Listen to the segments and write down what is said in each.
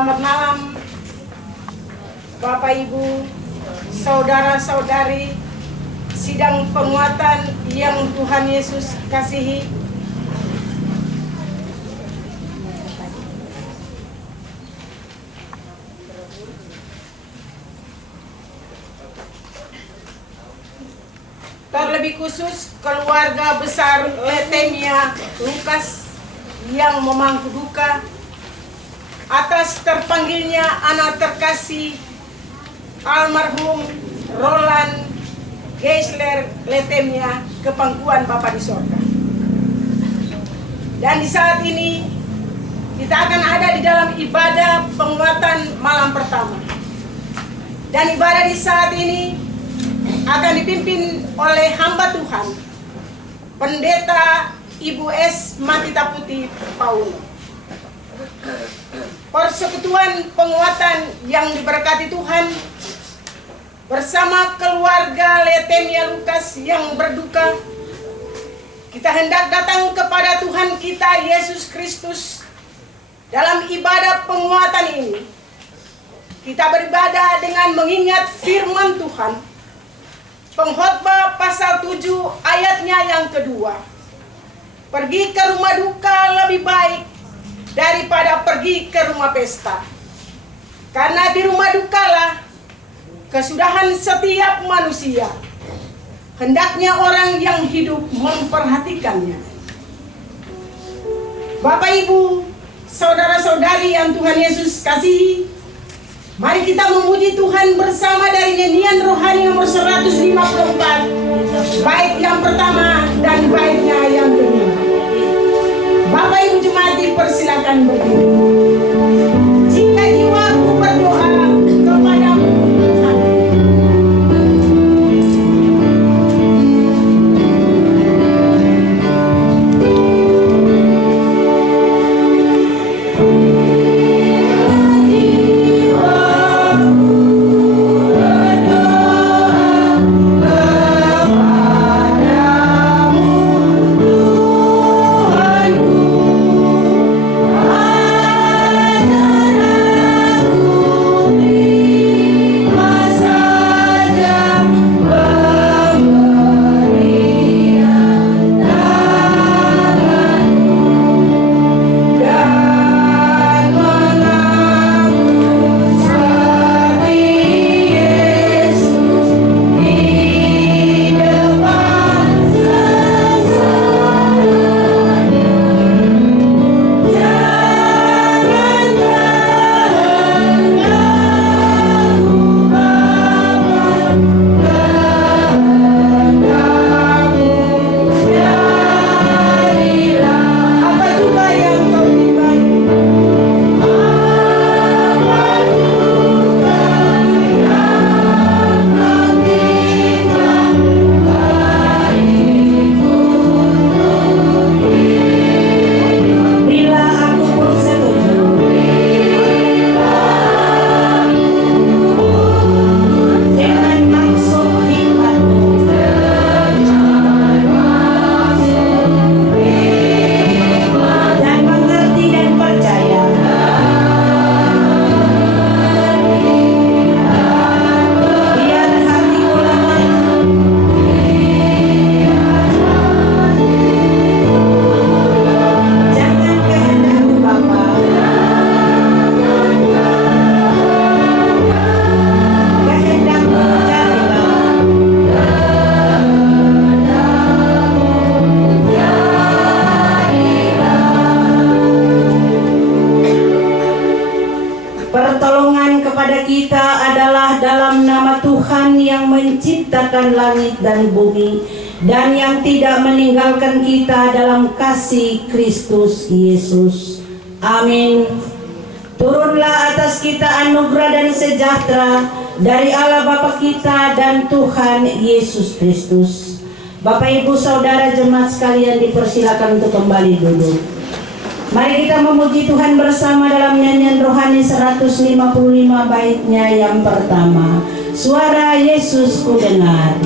Selamat malam Bapak Ibu, saudara-saudari sidang penguatan yang Tuhan Yesus kasihi. Terlebih khusus keluarga besar Letemia Lukas yang memangku duka atas terpanggilnya anak terkasih almarhum Roland Geisler Letemia ke pangkuan Bapa di sorga. Dan di saat ini kita akan ada di dalam ibadah penguatan malam pertama. Dan ibadah di saat ini akan dipimpin oleh hamba Tuhan, Pendeta Ibu S. Matita Putih Paulo. Persekutuan penguatan yang diberkati Tuhan bersama keluarga Letemia Lukas yang berduka, kita hendak datang kepada Tuhan kita Yesus Kristus dalam ibadah penguatan ini. Kita beribadah dengan mengingat firman Tuhan, Pengkhotbah pasal 7 ayatnya yang kedua. Pergi ke rumah duka lebih baik daripada pergi ke rumah pesta. Karena di rumah dukalah kesudahan setiap manusia. Hendaknya orang yang hidup memperhatikannya. Bapak Ibu, saudara-saudari yang Tuhan Yesus kasihi, mari kita memuji Tuhan bersama dari nyanyian rohani nomor 154, bait yang pertama dan baitnya yang kedua. Bapak Ibu jemaat dipersilakan berdiri. Jika jiwaku berdoa kepadamu Tuhan, menciptakan langit dan bumi, dan yang tidak meninggalkan kita dalam kasih Kristus Yesus. Amin. Turunlah atas kita anugerah dan sejahtera dari Allah Bapa kita dan Tuhan Yesus Kristus. Bapak Ibu Saudara jemaat sekalian dipersilakan untuk kembali duduk. Mari kita memuji Tuhan bersama dalam nyanyian rohani 155 baitnya yang pertama. Suara Yesus ku dengar.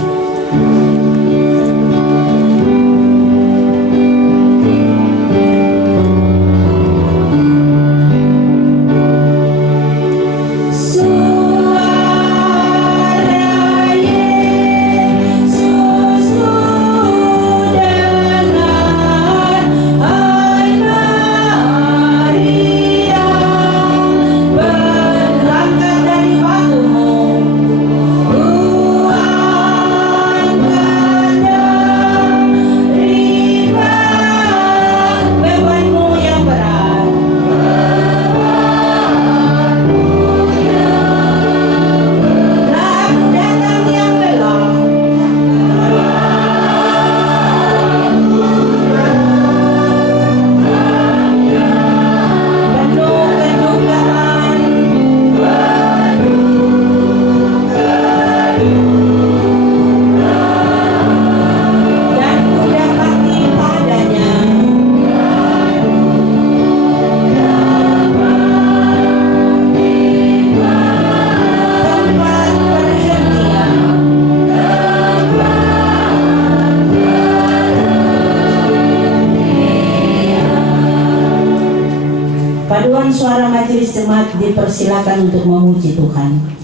kami persilakan untuk memuji Tuhan.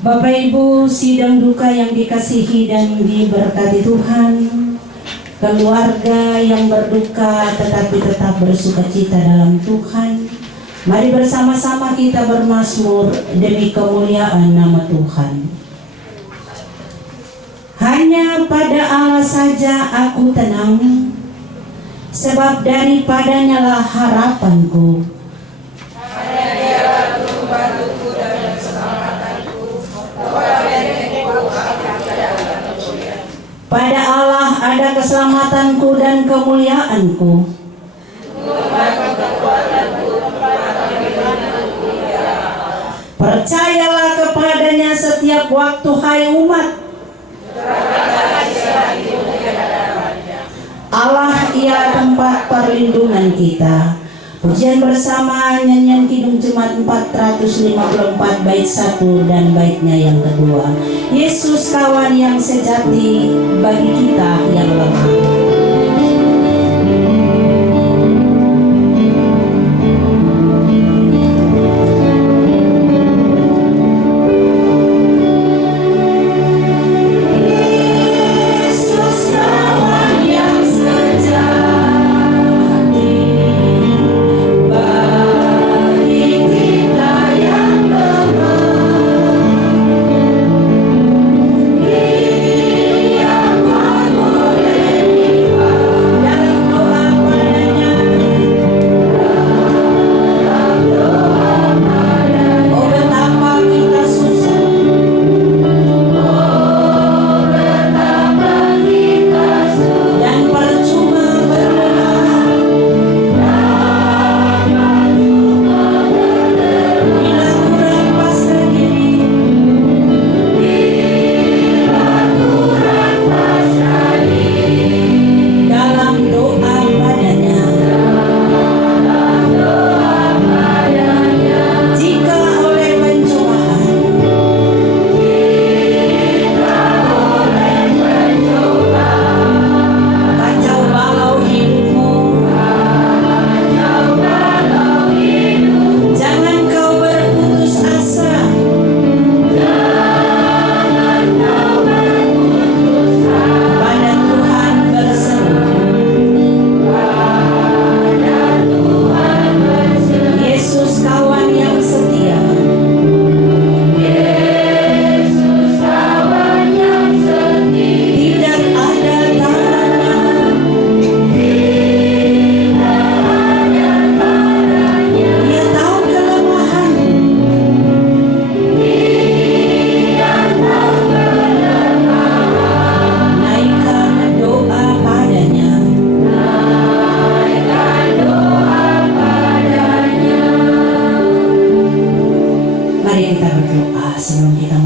Bapak Ibu sidang duka yang dikasihi dan diberkati Tuhan, keluarga yang berduka tetapi tetap bersukacita dalam Tuhan, mari bersama-sama kita bermazmur demi kemuliaan nama Tuhan. Hanya pada Allah saja aku tenang, sebab daripadanya lah harapanku. Pada Allah ada keselamatanku dan kemuliaanku. Percayalah kepadanya setiap waktu, hai umat. Allah ialah tempat perlindungan kita. Pujian bersama nyanyian Kidung Jemaat 454 bait 1 dan baitnya yang kedua. Yesus kawan yang sejati bagi kita yang lemah. Boleh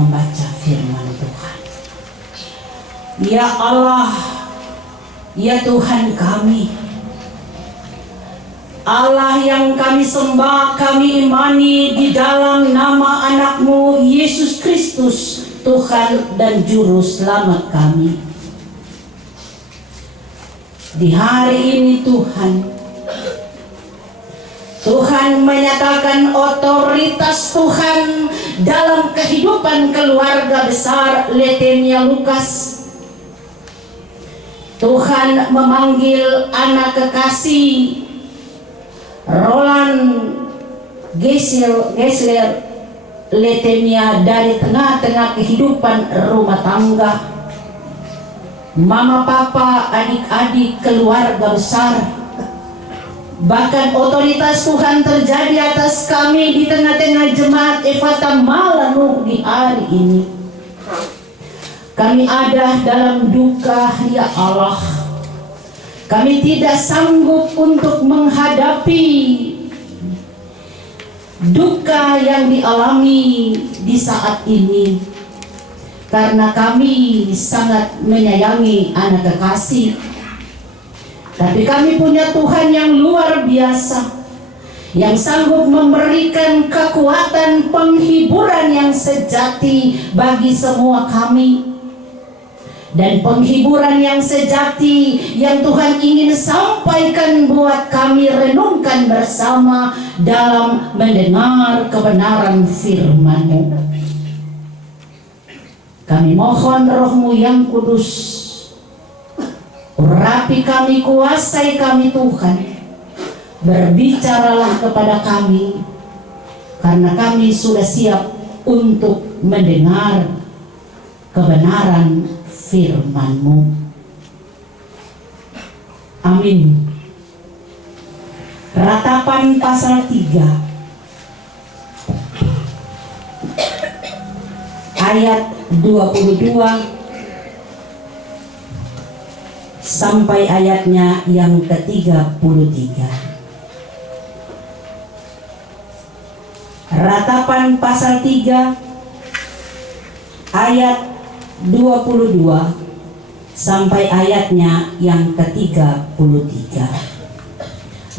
membaca firman Tuhan. Ya Allah, ya Tuhan kami, Allah yang kami sembah, kami imani di dalam nama anak-Mu Yesus Kristus, Tuhan dan Juru Selamat kami. Di hari ini Tuhan menyatakan otoritas Tuhan dalam kehidupan keluarga besar Leukemia Lukas. Tuhan memanggil anak kekasih Roland Gessler Leukemia dari tengah-tengah kehidupan rumah tangga. Mama, papa, adik-adik, keluarga besar. Bahkan otoritas Tuhan terjadi atas kami di tengah-tengah jemaat Efata Malanu di hari ini. Kami ada dalam duka, ya Allah. Kami tidak sanggup untuk menghadapi duka yang dialami di saat ini, karena kami sangat menyayangi anak kekasih. Tapi kami punya Tuhan yang luar biasa, yang sanggup memberikan kekuatan penghiburan yang sejati bagi semua kami. Dan penghiburan yang sejati yang Tuhan ingin sampaikan buat kami renungkan bersama dalam mendengar kebenaran firman-Mu. Kami mohon Roh-Mu yang kudus, urapi kami, kuasai kami Tuhan. Berbicaralah kepada kami, karena kami sudah siap untuk mendengar kebenaran firman-Mu. Amin. Ratapan pasal 3 ayat 22 sampai ayatnya yang ke-33. Ratapan pasal 3 ayat 22 sampai ayatnya yang ke-33.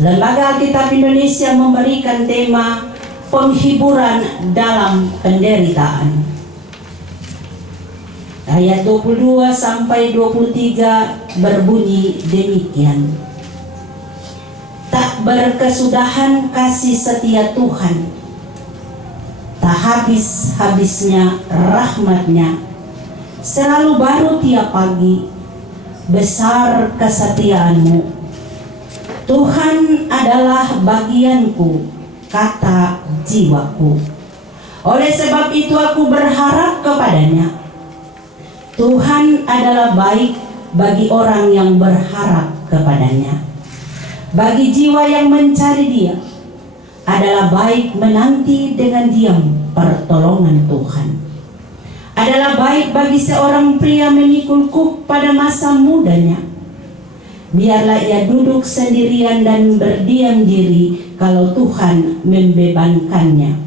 Lembaga Alkitab Indonesia memberikan tema penghiburan dalam penderitaan. Ayat 22 sampai 23 berbunyi demikian. Tak berkesudahan kasih setia Tuhan, tak habis-habisnya rahmat-Nya. Selalu baru tiap pagi, besar kesetiaan-Mu. Tuhan adalah bagianku, kata jiwaku. Oleh sebab itu aku berharap kepada-Nya. Tuhan adalah baik bagi orang yang berharap kepada-Nya. Bagi jiwa yang mencari Dia, adalah baik menanti dengan diam pertolongan Tuhan. Adalah baik bagi seorang pria memikul kuk pada masa mudanya. Biarlah ia duduk sendirian dan berdiam diri kalau Tuhan membebankannya.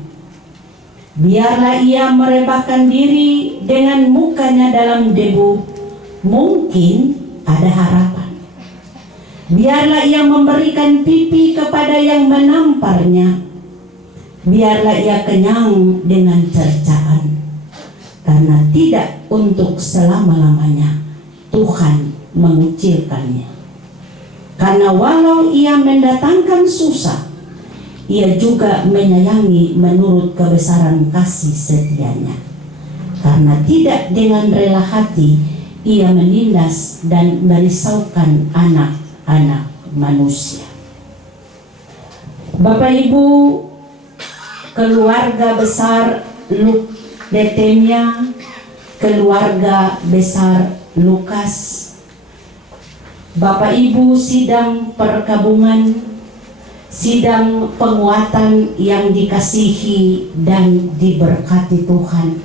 Biarlah ia merebahkan diri dengan mukanya dalam debu, mungkin ada harapan. Biarlah ia memberikan pipi kepada yang menamparnya. Biarlah ia kenyang dengan cercaan. Karena tidak untuk selama-lamanya Tuhan mengucilkannya. Karena walau ia mendatangkan susah, ia juga menyayangi menurut kebesaran kasih setianya. Karena tidak dengan rela hati ia menindas dan merisaukan anak-anak manusia. Bapak Ibu, keluarga besar Leukemia, keluarga besar Lukas, Bapak Ibu sidang perkabungan, sidang penguatan yang dikasihi dan diberkati Tuhan.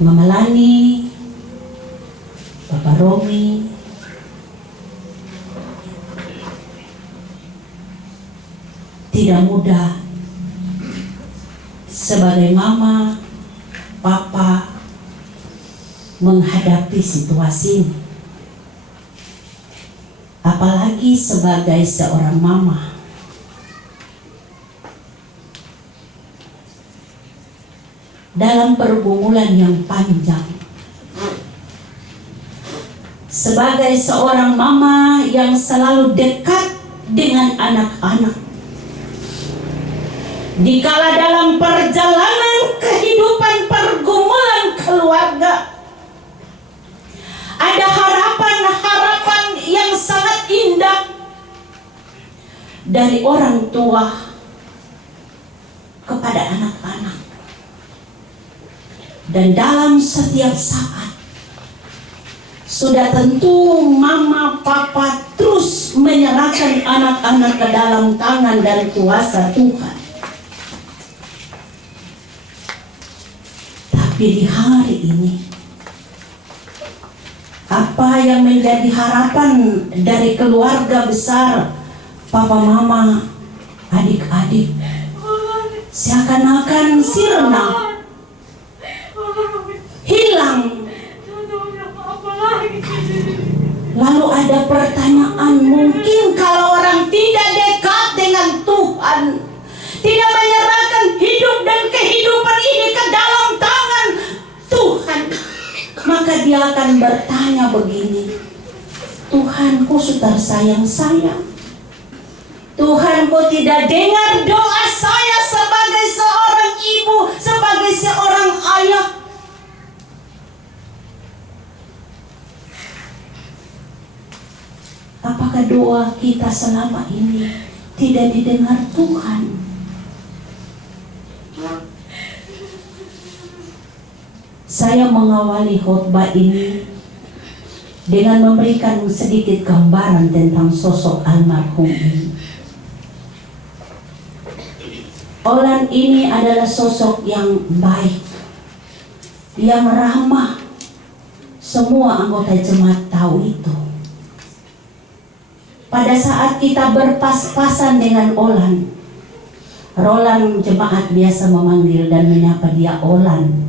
Mama Lani, Bapak Romi, tidak mudah sebagai sebagai mama, papa menghadapi situasi ini. Apalagi sebagai seorang mama. Dalam pergumulan yang panjang, sebagai seorang mama yang selalu dekat dengan anak-anak, dikala dalam perjalanan kehidupan pergumulan keluarga, ada harapan-harapan yang sangat indah dari orang tua kepada anak-anak. Dan dalam setiap saat, sudah tentu mama papa terus menyerahkan anak-anak ke dalam tangan dan kuasa Tuhan. Tapi di hari ini, apa yang menjadi harapan dari keluarga besar, papa mama, adik-adik, seakan-akan sirna, hilang. Lalu ada pertanyaan, mungkin kalau orang tidak dekat dengan Tuhan, tidak menyerahkan hidup dan kehidupan ini ke dalam tangan Tuhan, maka dia akan bertanya begini, Tuhan, kok sudah sayang saya? Tuhan, kok tidak dengar doa saya sebagai seorang ibu, sebagai seorang ayah? Apakah doa kita selama ini tidak didengar Tuhan? Saya mengawali khotbah ini dengan memberikan sedikit gambaran tentang sosok almarhum ini. Olan ini adalah sosok yang baik, yang ramah. Semua anggota jemaat tahu itu. Pada saat kita berpas-pasan dengan Olan, Roland jemaat biasa memanggil dan menyapa dia Olan.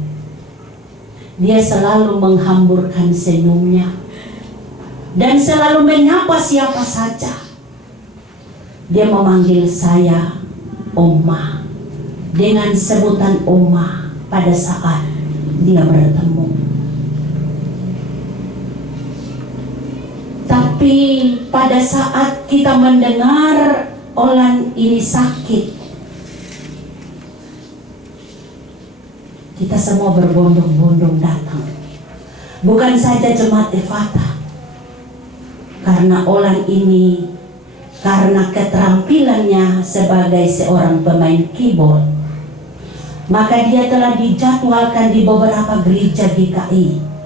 Dia selalu menghamburkan senyumnya dan selalu menyapa siapa saja. Dia memanggil saya Oma dengan sebutan Oma pada saat dia bertemu. Tapi pada saat kita mendengar Olan ini sakit, kita semua berbondong-bondong datang. Bukan saja jemaat Efata, karena Olan ini, karena keterampilannya sebagai seorang pemain keyboard, maka dia telah dijadwalkan di beberapa gereja GKI.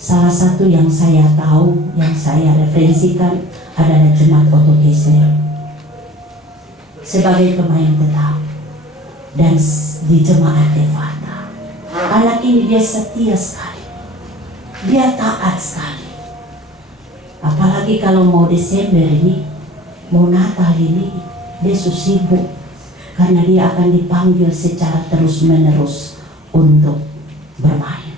Salah satu yang saya tahu, yang saya referensikan adalah jemaat Oto Geser sebagai pemain tetap, dan di jemaat Efata. Anak ini dia setia sekali, dia taat sekali. Apalagi kalau mau Desember ini, mau Natal ini, dia sibuk karena dia akan dipanggil secara terus-menerus untuk bermain.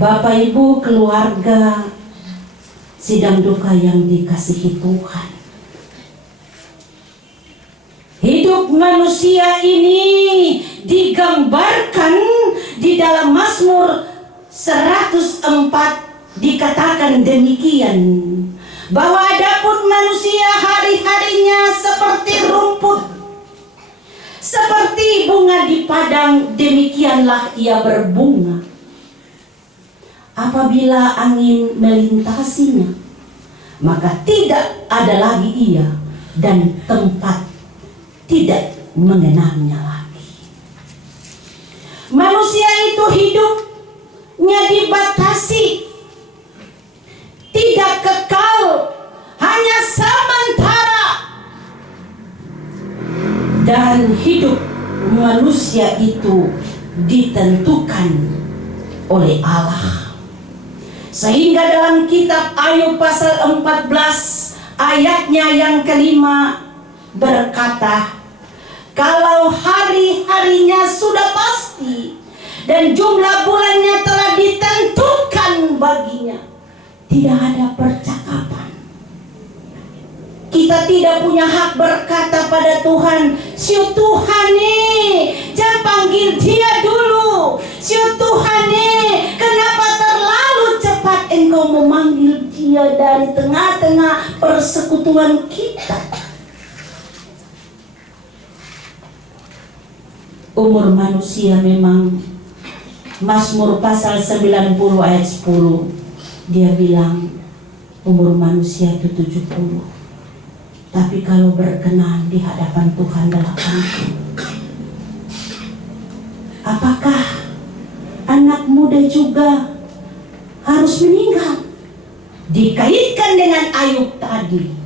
Bapak Ibu, keluarga sidang duka yang dikasihi Tuhan, hidup manusia ini digambarkan di dalam Mazmur 104, dikatakan demikian, bahwa adapun manusia hari-harinya seperti rumput, seperti bunga di padang, demikianlah ia berbunga. Apabila angin melintasinya, maka tidak ada lagi ia, dan tempat tidak mengenalnya lagi. Manusia itu hidupnya dibatasi, tidak kekal, hanya sementara. Dan hidup manusia itu ditentukan oleh Allah. Sehingga dalam kitab Ayub pasal 14 ayatnya yang kelima berkata, kalau hari-harinya sudah pasti dan jumlah bulannya telah ditentukan baginya, tidak ada percakapan. Kita tidak punya hak berkata pada Tuhan, "Siu Tuhan nih, jangan panggil dia dulu. Siu Tuhan nih, kenapa terlalu cepat engkau memanggil dia dari tengah-tengah persekutuan kita?" Umur manusia memang, Mazmur pasal 90 ayat 10, dia bilang umur manusia itu 70. Tapi kalau berkenan di hadapan Tuhan 80. Apakah anak muda juga harus meninggal? Dikaitkan dengan Ayub tadi,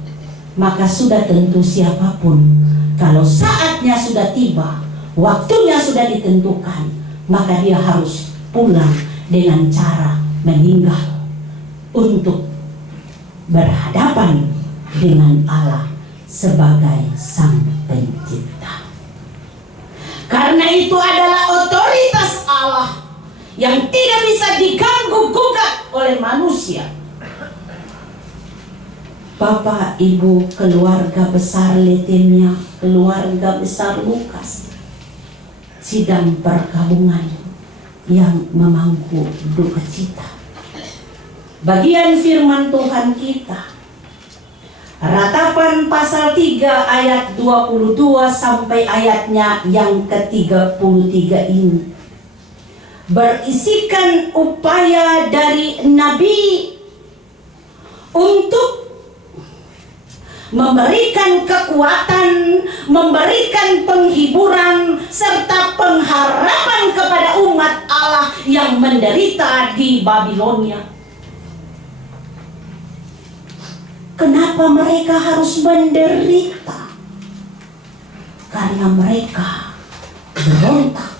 maka sudah tentu siapapun, kalau saatnya sudah tiba, waktunya sudah ditentukan, maka dia harus pulang dengan cara meninggal untuk berhadapan dengan Allah sebagai Sang Pencipta. Karena itu adalah otoritas Allah yang tidak bisa diganggu-gugat oleh manusia. Bapak, Ibu, keluarga besar Letemia, keluarga besar Lukas, sidang perkabungan yang memangku duka cita. Bagian firman Tuhan kita, Ratapan pasal 3 ayat 22 sampai ayatnya yang ke-33 ini berisikan upaya dari Nabi untuk memberikan kekuatan, memberikan penghiburan serta pengharapan kepada umat Allah yang menderita di Babilonia. Kenapa mereka harus menderita? Karena mereka berontak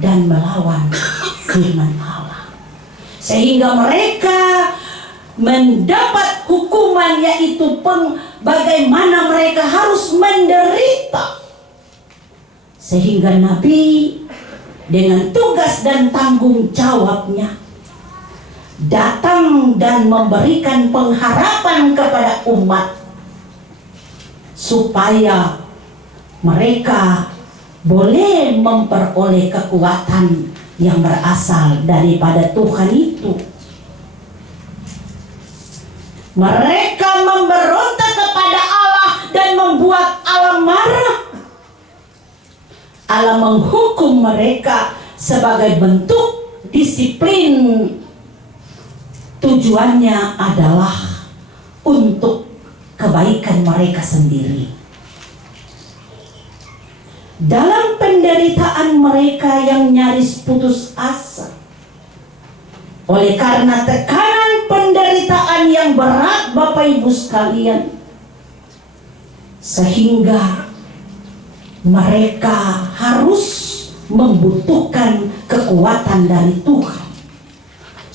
dan melawan firman Allah, sehingga mereka mendapat hukuman, yaitu bagaimana mereka harus menderita. Sehingga Nabi dengan tugas dan tanggung jawabnya datang dan memberikan pengharapan kepada umat supaya mereka boleh memperoleh kekuatan yang berasal daripada Tuhan itu. Mereka memberontak kepada Allah dan membuat Allah marah. Allah menghukum mereka sebagai bentuk disiplin. Tujuannya adalah untuk kebaikan mereka sendiri. Dalam penderitaan mereka yang nyaris putus asa, oleh karena tekanan penderitaan yang berat, Bapak Ibu sekalian, sehingga mereka harus membutuhkan kekuatan dari Tuhan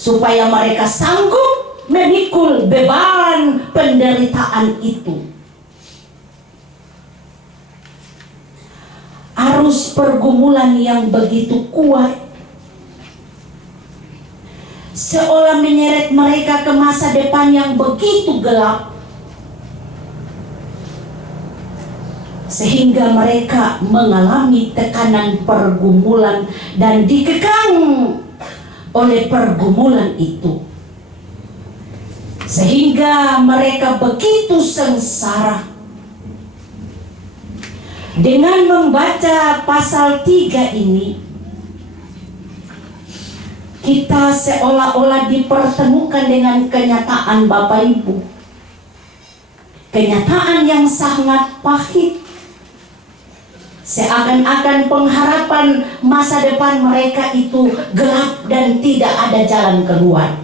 supaya mereka sanggup memikul beban penderitaan itu. Arus pergumulan yang begitu kuat seolah menyeret mereka ke masa depan yang begitu gelap, sehingga mereka mengalami tekanan pergumulan dan dikekang oleh pergumulan itu, sehingga mereka begitu sengsara. Dengan membaca pasal 3 ini, kita seolah-olah dipertemukan dengan kenyataan, Bapak Ibu, kenyataan yang sangat pahit. Seakan-akan pengharapan masa depan mereka itu gelap dan tidak ada jalan keluar.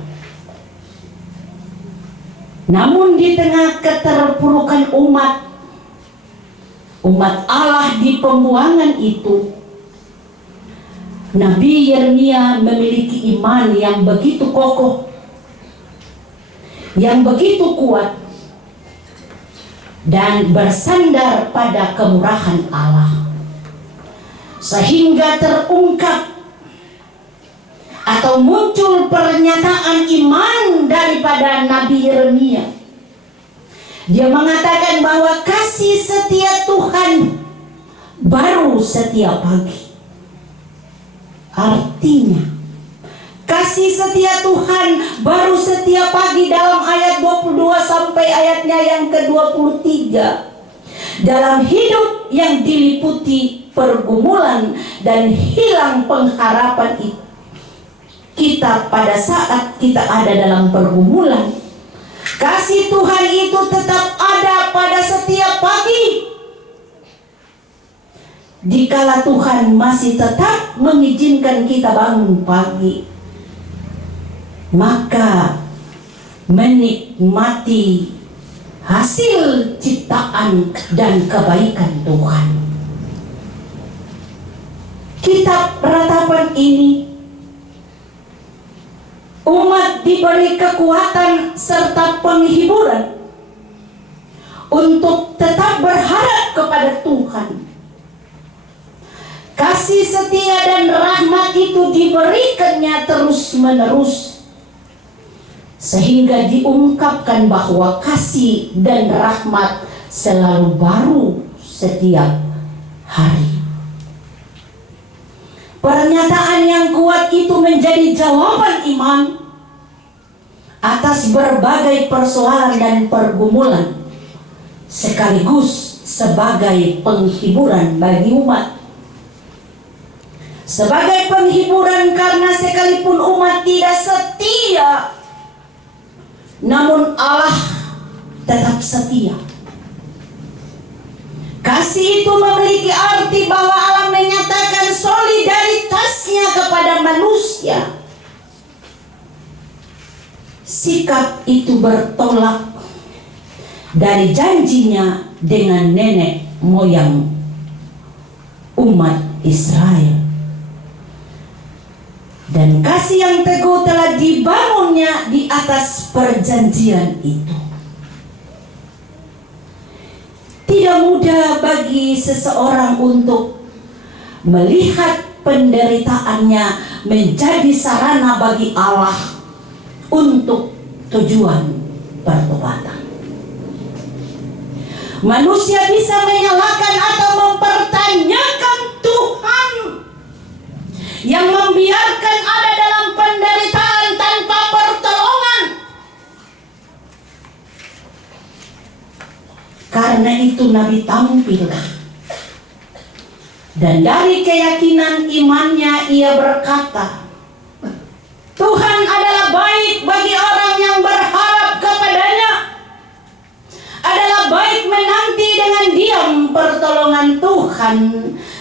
Namun di tengah keterpurukan umat Allah di pembuangan itu, Nabi Yeremia memiliki iman yang begitu kokoh, yang begitu kuat, dan bersandar pada kemurahan Allah. sehingga terungkap atau muncul pernyataan iman daripada Nabi Yeremia. Dia mengatakan bahwa kasih setia Tuhan baru setiap pagi. Artinya kasih setia Tuhan baru setiap pagi dalam ayat 22 sampai ayatnya yang ke-23. Dalam hidup yang diliputi pergumulan dan hilang pengharapan itu, kita pada saat kita ada dalam pergumulan, kasih Tuhan itu tetap ada pada setiap pagi. Dikala Tuhan masih tetap mengizinkan kita bangun pagi, maka menikmati hasil ciptaan dan kebaikan Tuhan. Kitab Ratapan ini, umat diberi kekuatan serta penghiburan untuk tetap berharap kepada Tuhan. Kasih setia dan rahmat itu diberikannya terus-menerus, sehingga diungkapkan bahwa kasih dan rahmat selalu baru setiap hari. Pernyataan yang kuat itu menjadi jawaban iman atas berbagai persoalan dan pergumulan, sekaligus sebagai penghiburan bagi umat. Sebagai penghiburan karena sekalipun umat tidak setia, namun Allah tetap setia. Kasih itu memiliki arti bahwa Allah menyatakan solidaritasnya kepada manusia. Sikap itu bertolak dari janjinya dengan nenek moyang umat Israel. Dan kasih yang teguh telah dibangunnya di atas perjanjian itu. Tidak mudah bagi seseorang untuk melihat penderitaannya menjadi sarana bagi Allah untuk tujuan pertobatan. Manusia bisa menyalahkan atau mempertanyakan Tuhan yang membiarkan ada dalam penderitaan tanpa pertolongan. Karena itu Nabi tampil, dan dari keyakinan imannya ia berkata, Tuhan adalah baik bagi orang yang berharap kepadanya, adalah baik menanti dengan diam pertolongan Tuhan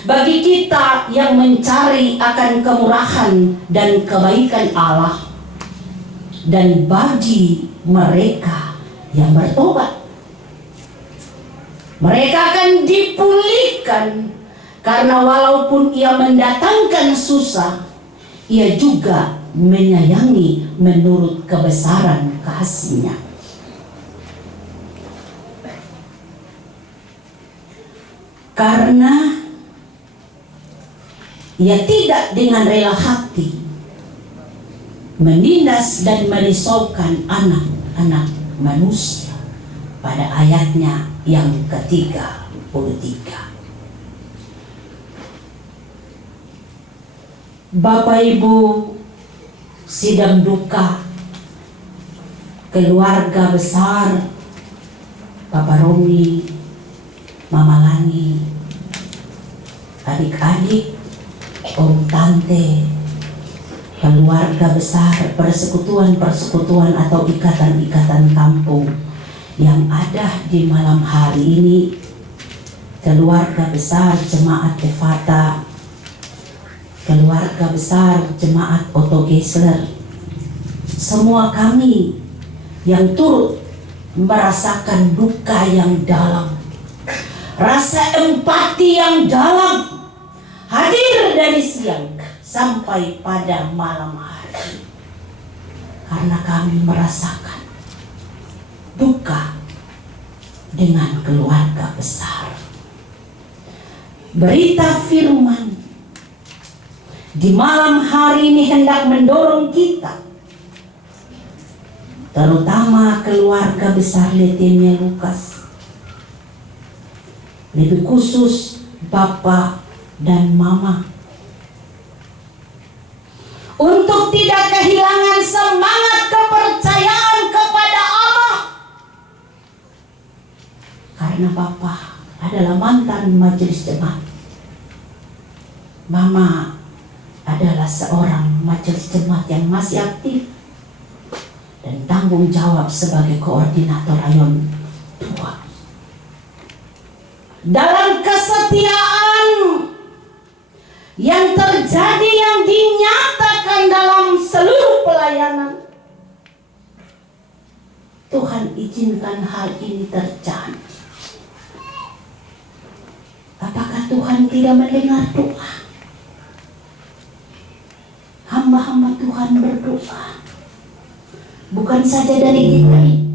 bagi kita yang mencari akan kemurahan dan kebaikan Allah, dan bagi mereka yang bertobat. Mereka akan dipulihkan, karena walaupun ia mendatangkan susah, ia juga menyayangi menurut kebesaran kasih-Nya. Karena ia tidak dengan rela hati menindas dan merisaukan anak-anak manusia pada ayatnya yang ke-33. Bapak Ibu sidang duka keluarga besar Bapak Romi, Mama Lani, adik-adik, om tante, keluarga besar, persekutuan-persekutuan atau ikatan-ikatan kampung yang ada di malam hari ini, keluarga besar Jemaat Efata, keluarga besar Jemaat Otto Geisler, semua kami yang turut merasakan duka yang dalam, rasa empati yang dalam, hadir dari siang sampai pada malam hari, karena kami merasakan duka dengan keluarga besar. Berita firman di malam hari ini hendak mendorong kita, terutama keluarga besar Leukemia Lukas, lebih khusus Bapak dan Mama, untuk tidak kehilangan semangat kepercayaan kepada Allah. Karena Bapak adalah mantan majelis jemaat, Mama adalah seorang majelis jemaat yang masih aktif dan tanggung jawab sebagai koordinator Rayon 2. Dalam kesetiaan yang terjadi, yang dinyatakan dalam seluruh pelayanan, Tuhan izinkan hal ini terjadi. Apakah Tuhan tidak mendengar doa? Hamba-hamba Tuhan berdoa, bukan saja dari kita,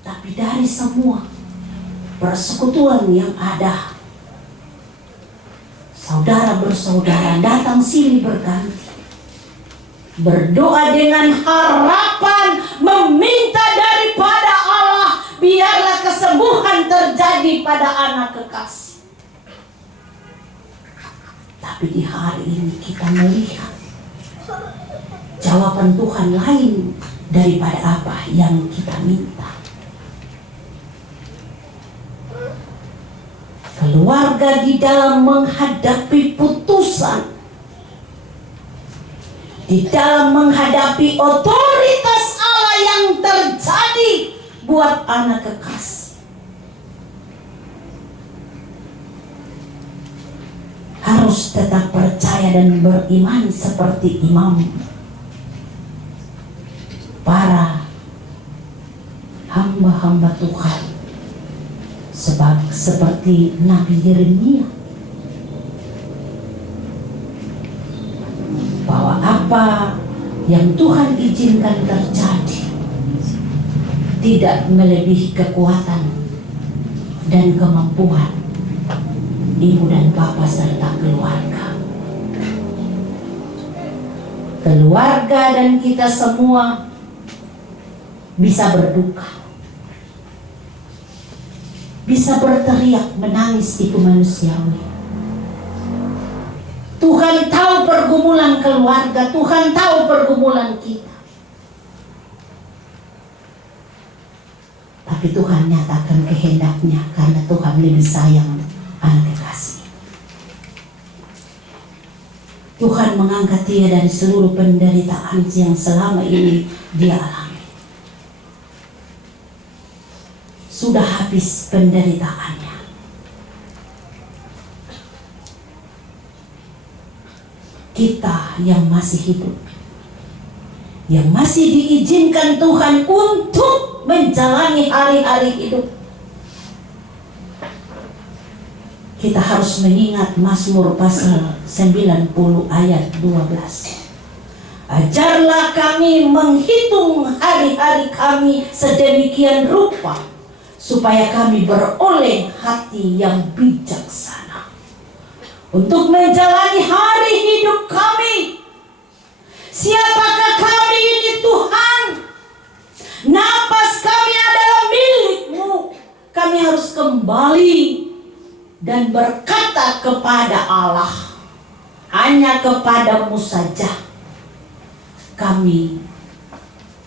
tapi dari semua persekutuan yang ada. Saudara bersaudara datang sini berganti, berdoa dengan harapan, meminta daripada Allah, biarlah kesembuhan terjadi pada anak kekasih. Tapi di hari ini kita melihat jawaban Tuhan lain daripada apa yang kita minta. Keluarga di dalam menghadapi putusan, di dalam menghadapi otoritas Allah yang terjadi buat anak kekasih, harus tetap percaya dan beriman seperti imam, para hamba-hamba Tuhan, seperti Nabi Yeremia, bahwa apa yang Tuhan izinkan terjadi tidak melebihi kekuatan dan kemampuan ibu dan bapak serta keluarga. Keluarga dan kita semua bisa berduka, bisa berteriak, menangis, itu manusiawi. Tuhan tahu pergumulan keluarga, Tuhan tahu pergumulan kita. Tapi Tuhan nyatakan kehendaknya karena Tuhan lebih sayang anak kekasih. Tuhan mengangkat dia dari seluruh penderitaan yang selama ini dia alami. Sudah habis penderitaannya. Kita yang masih hidup, yang masih diizinkan Tuhan untuk menjalani hari-hari hidup, kita harus mengingat Mazmur pasal 90 ayat 12. Ajarlah kami menghitung hari-hari kami sedemikian rupa, supaya kami beroleh hati yang bijaksana untuk menjalani hari hidup kami. Siapakah kami ini Tuhan? Napas kami adalah milik-Mu. Kami harus kembali dan berkata kepada Allah, hanya kepada-Mu saja kami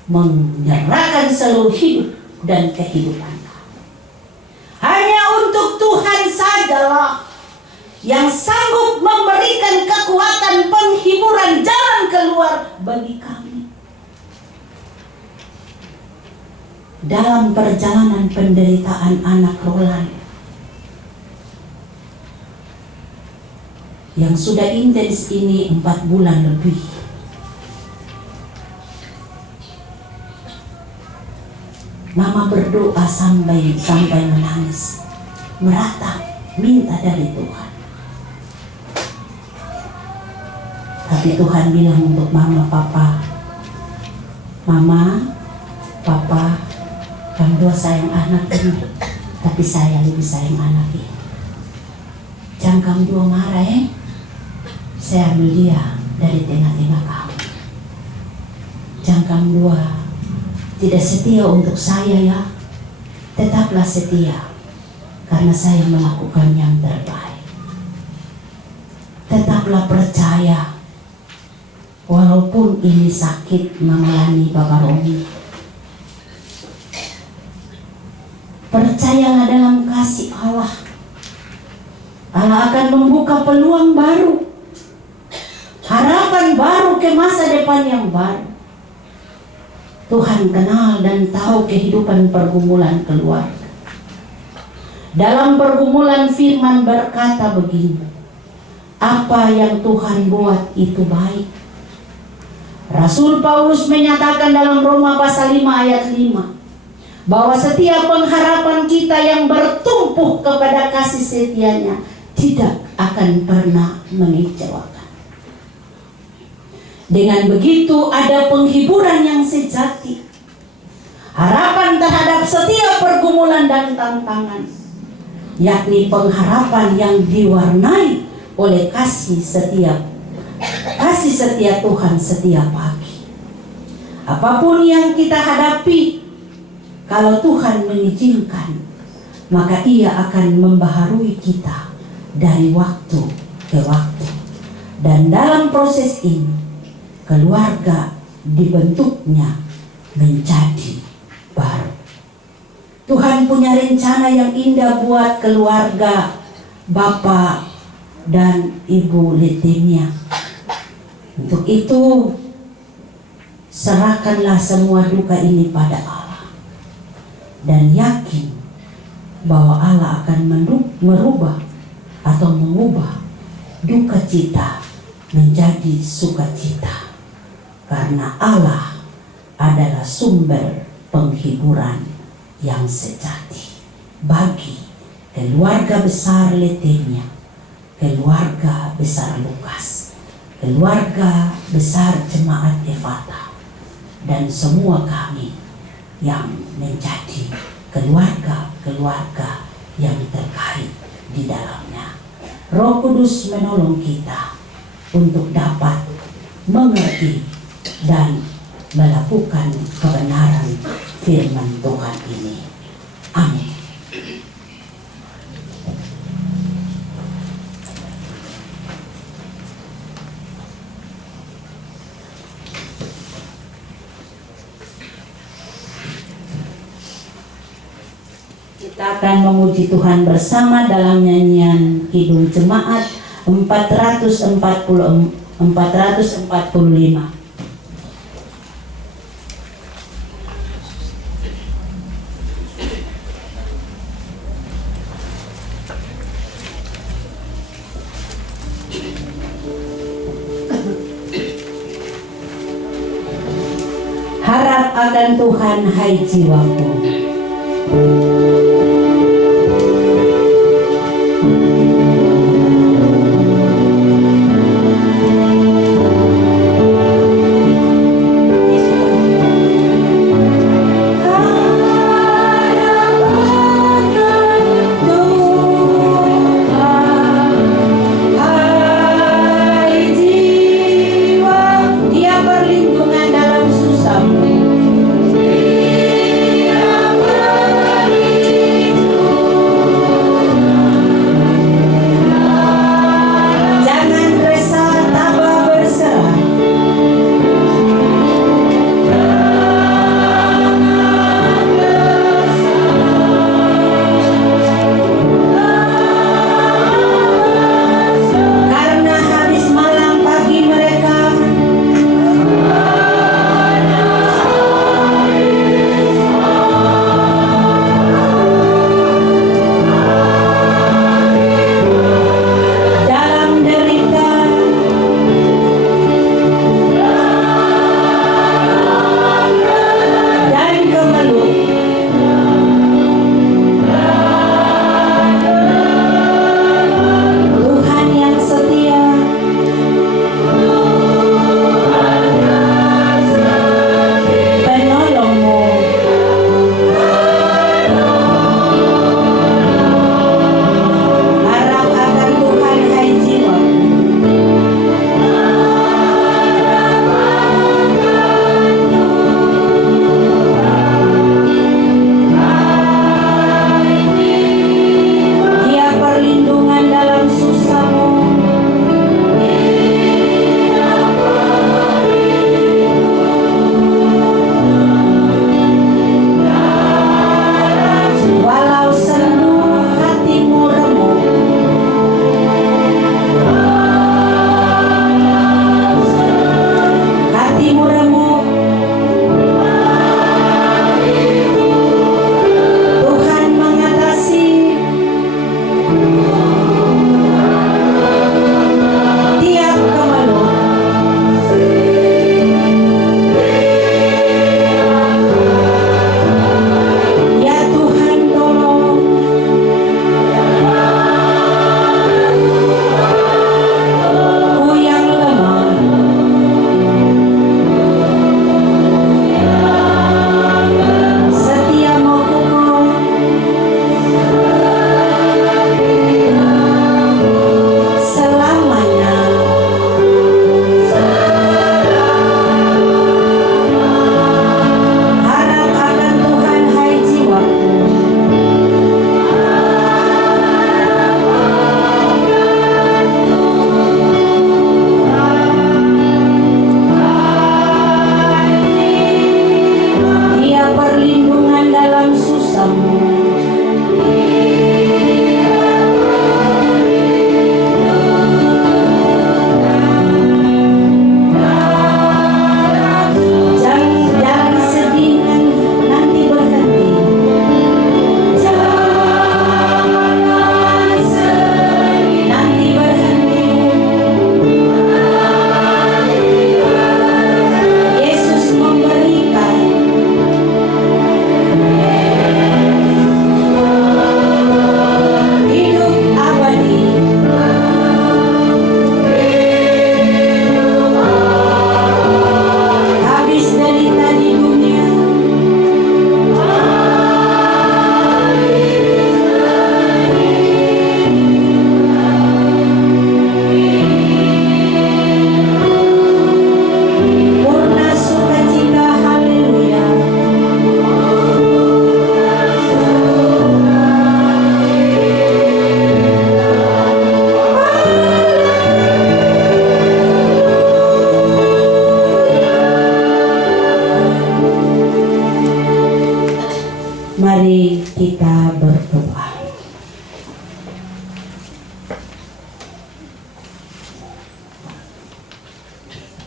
menyerahkan seluruh hidup dan kehidupan. Hanya untuk Tuhan sajalah yang sanggup memberikan kekuatan, penghiburan, jalan keluar bagi kami dalam perjalanan penderitaan anak Roland yang sudah intens ini 4 bulan lebih. Mama berdoa sampai menangis, meratap, minta dari Tuhan. Tapi Tuhan bilang untuk mama, papa, mama, papa, kamu dua sayang anak ini, tapi saya lebih sayang anak ini. Jangan kamu dua marah ya. Saya ambil dia dari tengah-tengah kamu. Jangkang dua tidak setia untuk saya ya. Tetaplah setia karena saya melakukan yang terbaik. Tetaplah percaya walaupun ini sakit memelani Bapak Romi. Percayalah dalam kasih Allah. Allah akan membuka peluang baru, harapan baru ke masa depan yang baru. Tuhan kenal dan tahu kehidupan pergumulan keluarga. Dalam pergumulan firman berkata begini, apa yang Tuhan buat itu baik. Rasul Paulus menyatakan dalam Roma pasal 5 ayat 5 bahwa setiap pengharapan kita yang bertumpu kepada kasih setianya tidak akan pernah mengecewakan. Dengan begitu ada penghiburan yang sejati, harapan terhadap setiap pergumulan dan tantangan, yakni pengharapan yang diwarnai oleh kasih setia Tuhan setiap pagi. Apapun yang kita hadapi, kalau Tuhan mengizinkan, maka Ia akan membaharui kita dari waktu ke waktu. Dan dalam proses ini, keluarga dibentuknya menjadi baru. Tuhan punya rencana yang indah buat keluarga Bapak dan Ibu Letemia. Untuk itu, serahkanlah semua duka ini pada Allah dan yakin bahwa Allah akan merubah atau mengubah duka cita menjadi sukacita, karena Allah adalah sumber penghiburan yang sejati bagi keluarga besar Letemia, keluarga besar Lukas, keluarga besar Jemaat Efata, dan semua kami yang menjadi keluarga-keluarga yang terkait di dalamnya. Roh Kudus menolong kita untuk dapat mengerti dan melakukan kebenaran firman Tuhan ini. Amin. Kita akan memuji Tuhan bersama dalam nyanyian Kidung Jemaat 445. Harap akan Tuhan, hai jiwaku. Dia perlindungan dalam susahmu.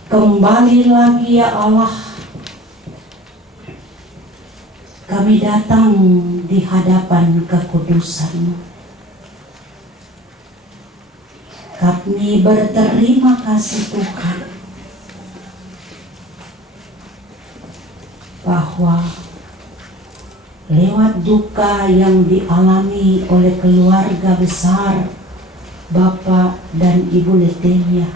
Kembali lagi ya Allah, kami datang di hadapan kekudusan-Mu. Kami berterima kasih Tuhan bahwa lewat duka yang dialami oleh keluarga besar Bapak dan Ibu Letemia,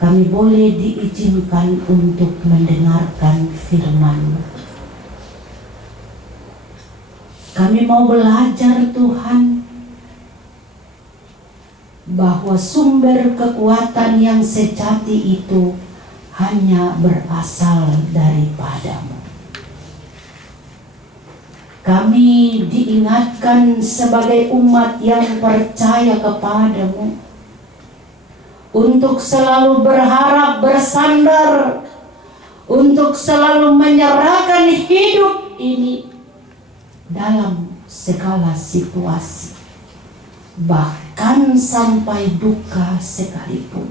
kami boleh diizinkan untuk mendengarkan firman-Mu. Kami mau belajar Tuhan bahwa sumber kekuatan yang sejati itu hanya berasal daripada-Mu. Kami diingatkan sebagai umat yang percaya kepada-Mu untuk selalu berharap bersandar, untuk selalu menyerahkan hidup ini dalam segala situasi, bahkan sampai duka sekalipun.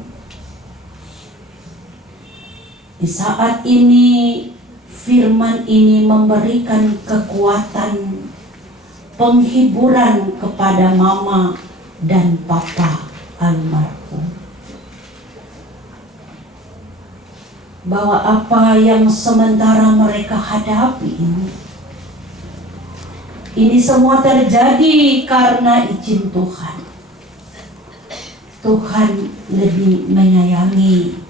Di saat ini firman ini memberikan kekuatan, penghiburan kepada mama dan papa almarhum, bahwa apa yang sementara mereka hadapi ini semua terjadi karena izin Tuhan. Tuhan lebih menyayangi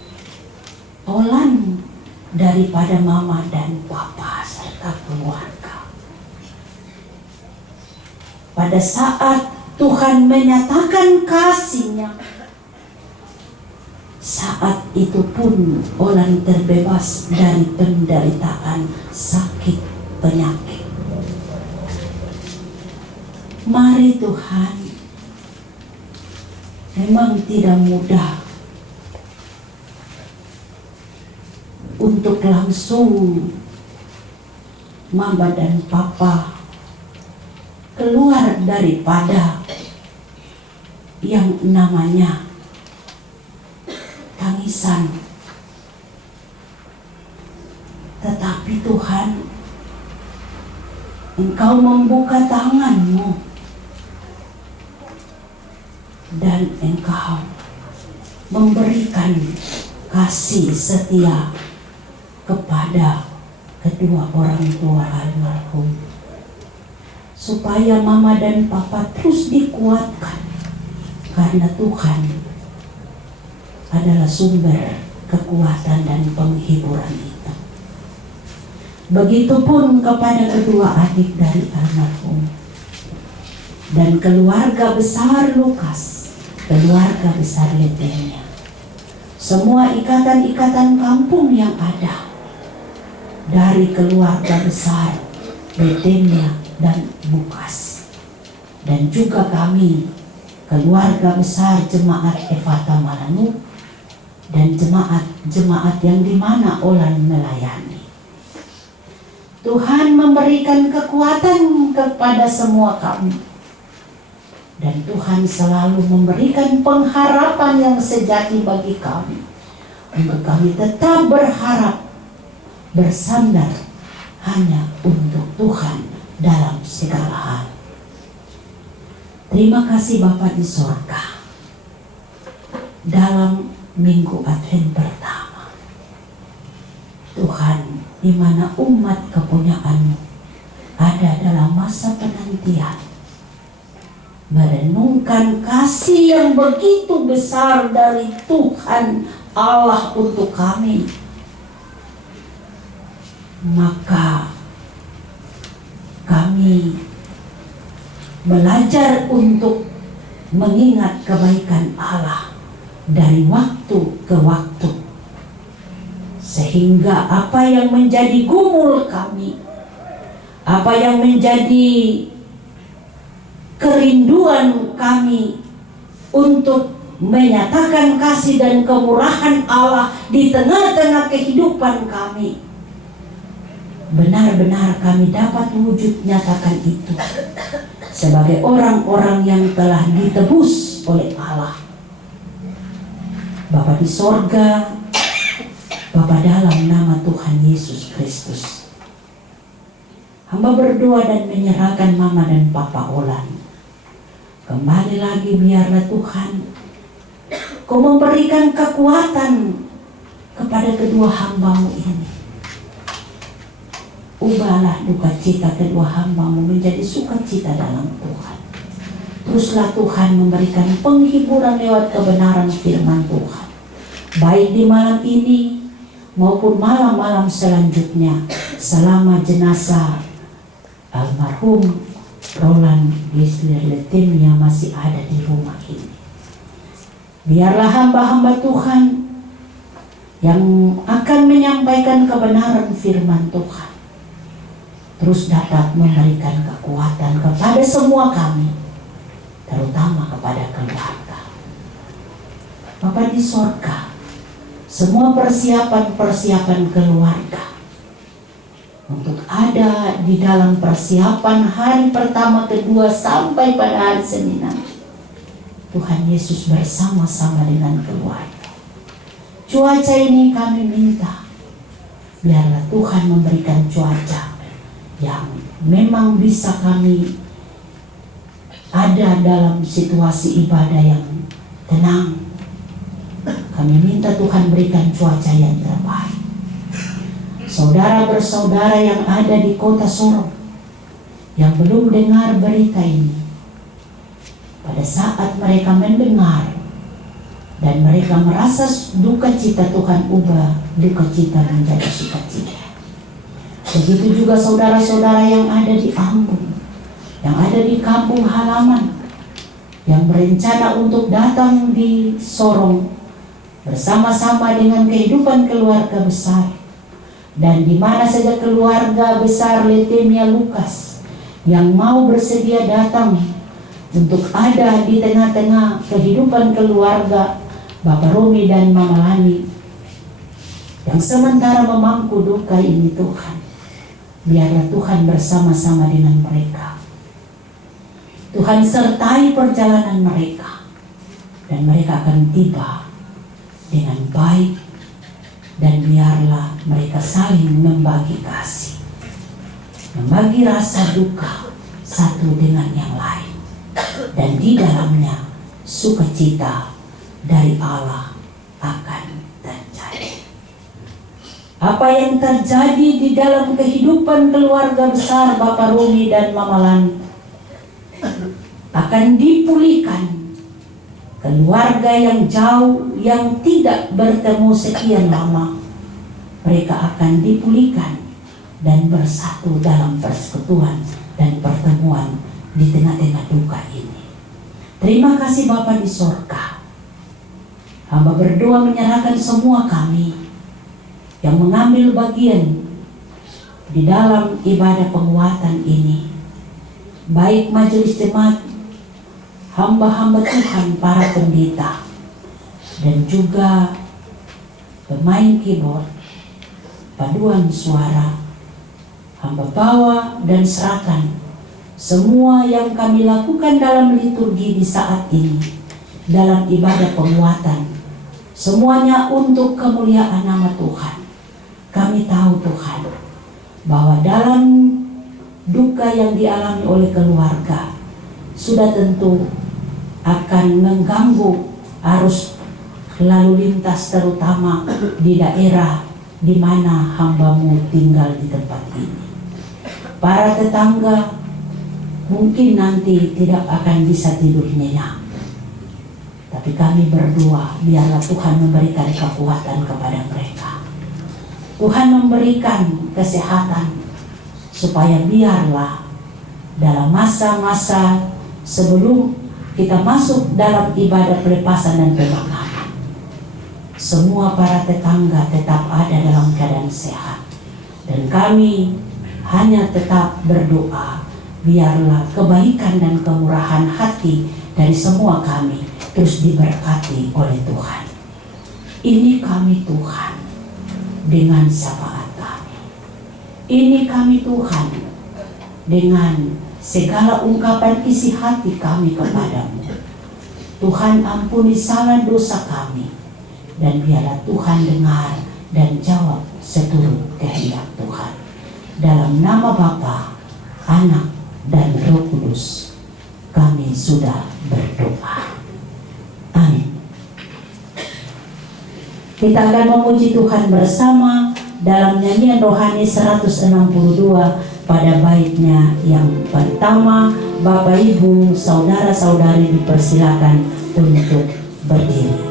Tolan daripada mama dan papa serta keluarga. Pada saat Tuhan menyatakan kasih-Nya, saat itu pun Olan terbebas dari penderitaan sakit penyakit. Mari Tuhan, memang tidak mudah untuk langsung mama dan papa keluar daripada yang namanya tangisan. Tetapi Tuhan, Engkau membuka tangan-Mu dan Engkau memberikan kasih setia kepada kedua orang tua almarhum, supaya mama dan papa terus dikuatkan, karena Tuhan adalah sumber kekuatan dan penghiburan itu. Begitupun kepada kedua adik dari almarhum dan keluarga besar Lukas, keluarga besar Letemia, semua ikatan-ikatan kampung yang ada dari keluarga besar Letemia dan Lukas, dan juga kami keluarga besar Jemaat Efata Malanu dan jemaat-jemaat yang dimana Olan melayani. Tuhan memberikan kekuatan kepada semua kami, dan Tuhan selalu memberikan pengharapan yang sejati bagi kami, untuk kami tetap berharap, bersandar hanya untuk Tuhan dalam segala hal. Terima kasih Bapa di sorga, dalam minggu Advent pertama, Tuhan, di mana umat kepunyaan-Mu ada dalam masa penantian, merenungkan kasih yang begitu besar dari Tuhan Allah untuk kami, maka kami belajar untuk mengingat kebaikan Allah dari waktu ke waktu, sehingga apa yang menjadi gumul kami, apa yang menjadi kerinduan kami untuk menyatakan kasih dan kemurahan Allah di tengah-tengah kehidupan kami, benar-benar kami dapat wujud nyatakan itu sebagai orang-orang yang telah ditebus oleh Allah. Bapak Bapa di sorga, Bapa dalam nama Tuhan Yesus Kristus, hamba berdoa dan menyerahkan Mama dan Papa Olan. Kembali lagi biarlah Tuhan Kau memberikan kekuatan kepada kedua hamba-Mu ini. Ubahlah duka cita kedua hamba-Mu menjadi sukacita dalam Tuhan. Teruslah Tuhan memberikan penghiburan lewat kebenaran firman Tuhan, baik di malam ini maupun malam-malam selanjutnya, selama jenazah almarhum Roland Gisler Letimia masih ada di rumah ini. Biarlah hamba-hamba Tuhan yang akan menyampaikan kebenaran firman Tuhan terus dapat memberikan kekuatan kepada semua kami, terutama kepada keluarga. Bapa di sorga, semua persiapan-persiapan keluarga untuk ada di dalam persiapan hari pertama, kedua, sampai pada hari Senin nanti, Tuhan Yesus bersama-sama dengan keluarga. Cuaca ini kami minta, biarlah Tuhan memberikan cuaca yang memang bisa kami ada dalam situasi ibadah yang tenang. Kami minta Tuhan berikan cuaca yang terbaik. Saudara bersaudara yang ada di kota Sorong yang belum dengar berita ini, pada saat mereka mendengar dan mereka merasa duka cita, Tuhan ubah duka cita menjadi sukacita. Begitu juga saudara-saudara yang ada di Ambon, yang ada di kampung halaman, yang berencana untuk datang di Sorong bersama-sama dengan kehidupan keluarga besar, dan di mana saja keluarga besar Letimia Lukas yang mau bersedia datang untuk ada di tengah-tengah kehidupan keluarga Bapak Romi dan Mama Lani yang sementara memangku duka ini, Tuhan, biarlah Tuhan bersama-sama dengan mereka. Tuhan sertai perjalanan mereka, dan mereka akan tiba dengan baik, dan biarlah mereka saling membagi kasih, membagi rasa duka satu dengan yang lain, dan di dalamnya sukacita dari Allah akan terjadi. Apa yang terjadi di dalam kehidupan keluarga besar Bapak Rumi dan Mama Lani akan dipulihkan. Keluarga yang jauh, yang tidak bertemu sekian lama, mereka akan dipulihkan dan bersatu dalam persekutuan dan pertemuan di tengah-tengah duka ini. Terima kasih Bapa di sorga. Hamba berdoa menyerahkan semua kami yang mengambil bagian di dalam ibadah penguatan ini, baik majelis jemaat, hamba-hamba Tuhan, para pendeta, dan juga pemain keyboard, paduan suara. Hamba bawa dan serahkan semua yang kami lakukan dalam liturgi di saat ini, dalam ibadah penguatan, semuanya untuk kemuliaan nama Tuhan. Kami tahu Tuhan bahwa dalam duka yang dialami oleh keluarga sudah tentu akan mengganggu arus lalu lintas, terutama di daerah di mana hamba-Mu tinggal di tempat ini. Para tetangga mungkin nanti tidak akan bisa tidur nyenyak, tapi kami berdoa biarlah Tuhan memberikan kekuatan kepada mereka. Tuhan memberikan kesehatan supaya biarlah dalam masa-masa sebelum kita masuk dalam ibadah pelepasan dan pemakaman, semua para tetangga tetap ada dalam keadaan sehat. Dan kami hanya tetap berdoa biarlah kebaikan dan kemurahan hati dari semua kami terus diberkati oleh Tuhan. Ini kami Tuhan dengan syafaat kami. Ini kami Tuhan dengan segala ungkapan isi hati kami kepadamu. Tuhan, ampuni salah dosa kami dan biarlah Tuhan dengar dan jawab seturut kehendak Tuhan. Dalam nama Bapa, Anak, dan Roh Kudus, kami sudah berdoa. Amin. Kita akan memuji Tuhan bersama dalam nyanyian rohani 162 pada baitnya yang pertama. Bapak, Ibu, saudara-saudari dipersilakan untuk berdiri.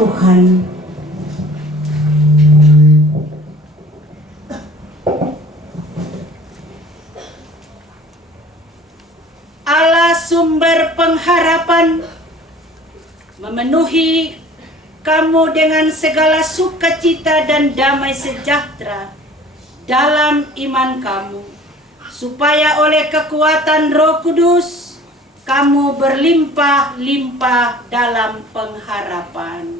Tuhan. Allah sumber pengharapan, memenuhi kamu dengan segala sukacita dan damai sejahtera dalam iman kamu, supaya oleh kekuatan Roh Kudus kamu berlimpah-limpah dalam pengharapan.